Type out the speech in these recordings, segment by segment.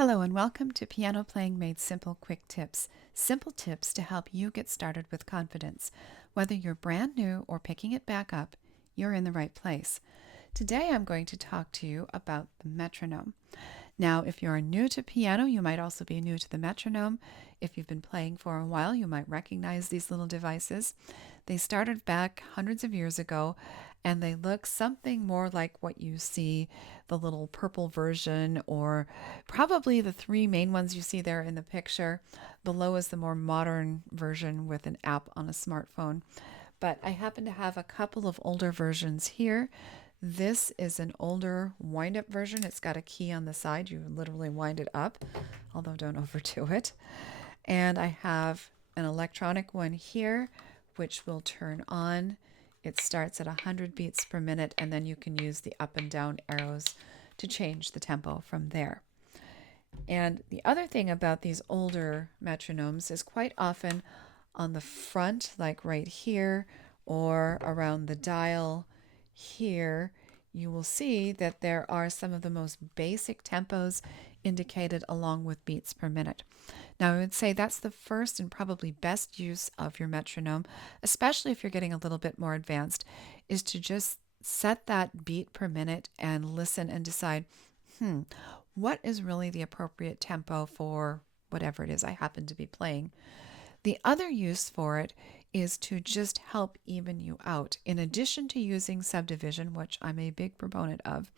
Hello and welcome to Piano Playing Made Simple Quick Tips. Simple tips to help you get started with confidence. Whether you're brand new or picking it back up, you're in the right place. Today I'm going to talk to you about the metronome. Now, if you're new to piano, you might also be new to the metronome. If you've been playing for a while, you might recognize these little devices. They started back hundreds of years ago, and they look something more like what you see, the little purple version, or probably the three main ones you see there in the picture. Below is the more modern version with an app on a smartphone. But I happen to have a couple of older versions here. This is an older wind-up version. It's got a key on the side. You literally wind it up, although don't overdo it. And I have an electronic one here, which will turn on. It starts at 100 beats per minute, and then you can use the up and down arrows to change the tempo from there. And the other thing about these older metronomes is quite often on the front, like right here, or around the dial here, you will see that there are some of the most basic tempos indicated along with beats per minute. Now, I would say that's the first and probably best use of your metronome, especially if you're getting a little bit more advanced, is to just set that beat per minute and listen and decide, what is really the appropriate tempo for whatever it is I happen to be playing. The other use for it is to just help even you out. In addition to using subdivision, which I'm a big proponent of,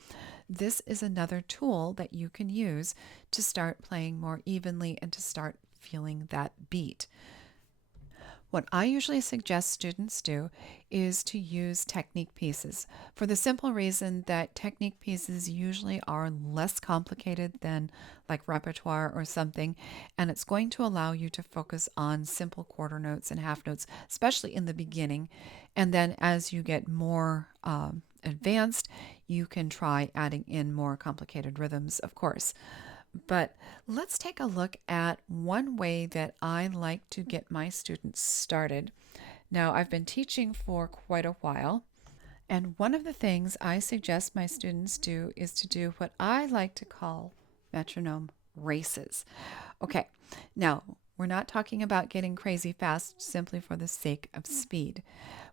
this is another tool that you can use to start playing more evenly and to start feeling that beat. What I usually suggest students do is to use technique pieces for the simple reason that technique pieces usually are less complicated than like repertoire or something, and it's going to allow you to focus on simple quarter notes and half notes, especially in the beginning. And then as you get more advanced, you can try adding in more complicated rhythms, of course. But let's take a look at one way that I like to get my students started. Now, I've been teaching for quite a while, and one of the things I suggest my students do is to do what I like to call metronome races. Okay, now we're not talking about getting crazy fast simply for the sake of speed.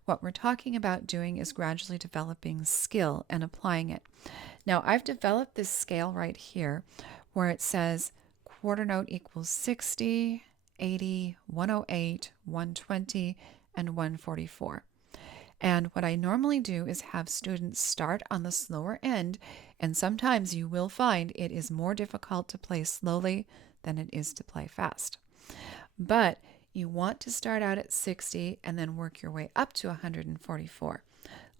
What we're talking about doing is gradually developing skill and applying it. Now, I've developed this scale right here where it says quarter note equals 60, 80, 108, 120, and 144. And what I normally do is have students start on the slower end, and sometimes you will find it is more difficult to play slowly than it is to play fast. But you want to start out at 60 and then work your way up to 144.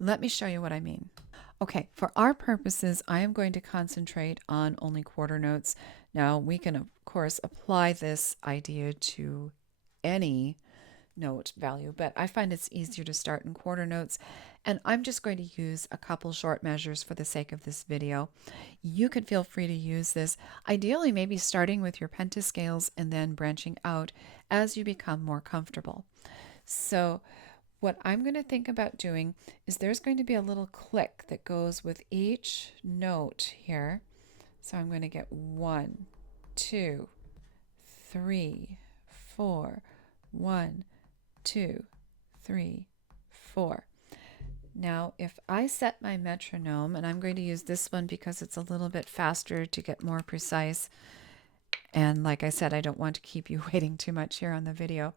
Let me show you what I mean. Okay, for our purposes, I am going to concentrate on only quarter notes. Now, we can, of course, apply this idea to any note value, but I find it's easier to start in quarter notes, and I'm just going to use a couple short measures for the sake of this video. You could feel free to use this, ideally maybe starting with your pentascales and then branching out as you become more comfortable. So what I'm going to think about doing is there's going to be a little click that goes with each note here. So I'm going to get 1, 2, 3, 4, 1, 2, 3, 4. Now, if I set my metronome, and I'm going to use this one because it's a little bit faster to get more precise, and like I said, I don't want to keep you waiting too much here on the video.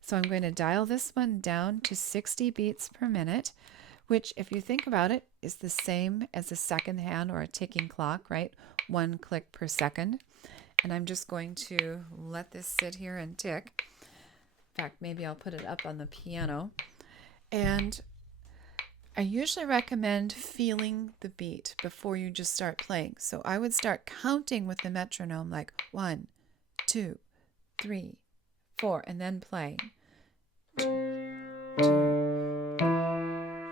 So I'm going to dial this one down to 60 beats per minute, which, if you think about it, is the same as a second hand or a ticking clock, right? 1 click per second. And I'm just going to let this sit here and tick. In fact, maybe I'll put it up on the piano. And I usually recommend feeling the beat before you just start playing. So I would start counting with the metronome like 1, 2, 3, 4, and then playing. 2, 2,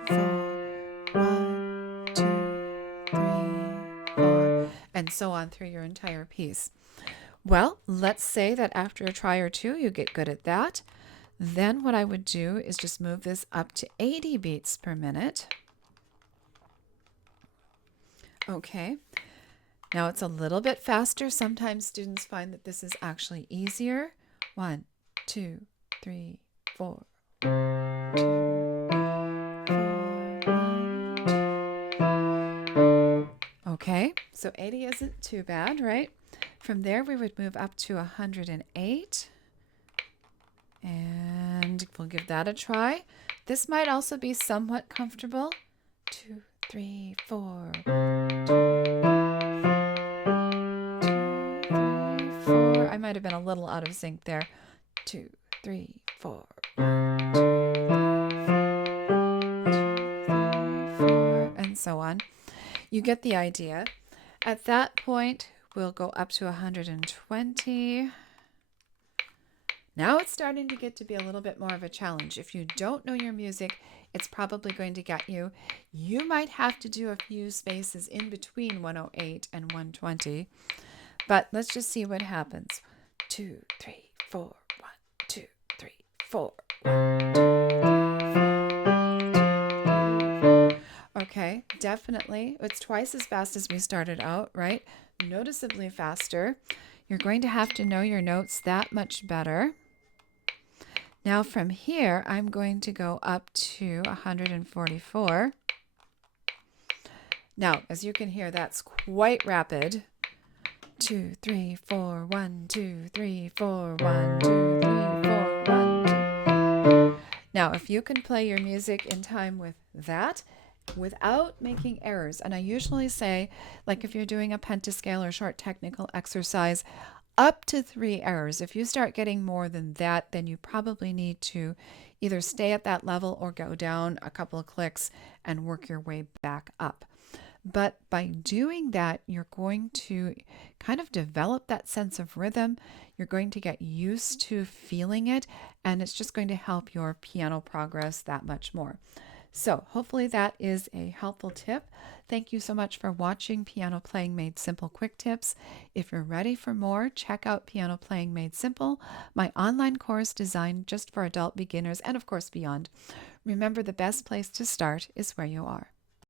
4, 1, 2, 3, 4, and so on through your entire piece. Well, let's say that after a try or two, you get good at that. Then what I would do is just move this up to 80 beats per minute. Okay. Now it's a little bit faster. Sometimes students find that this is actually easier. 1, 2, 3, 4. 2, 4, 1. Okay, so 80 isn't too bad, right? From there, we would move up to 108. And we'll give that a try. This might also be somewhat comfortable. 2, 3, 4. 2, 3, 4. I might have been a little out of sync there. 2, 3, 4. 1, 2, 3, 4, and so on. You get the idea. At that point, we'll go up to 120. Now it's starting to get to be a little bit more of a challenge. If you don't know your music, it's probably going to get you. You might have to do a few spaces in between 108 and 120. But let's just see what happens. 2, 3, 4, 1, 2, 3, 4. 1, 2, 3, 4. Okay, definitely. It's twice as fast as we started out, right? Noticeably faster. You're going to have to know your notes that much better. Now from here, I'm going to go up to 144. Now, as you can hear, that's quite rapid. 2, 3, 4, 1, 2, 3, 4, 1, 2, 3, 4, 1, 2. Now, if you can play your music in time with that, without making errors, and I usually say, like if you're doing a pentascale or short technical exercise, up to 3 errors. If you start getting more than that, then you probably need to either stay at that level or go down a couple of clicks and work your way back up. But by doing that, you're going to kind of develop that sense of rhythm. You're going to get used to feeling it, and it's just going to help your piano progress that much more. So hopefully that is a helpful tip. Thank you so much for watching Piano Playing Made Simple Quick Tips. If you're ready for more, check out Piano Playing Made Simple, my online course designed just for adult beginners and of course beyond. Remember, the best place to start is where you are.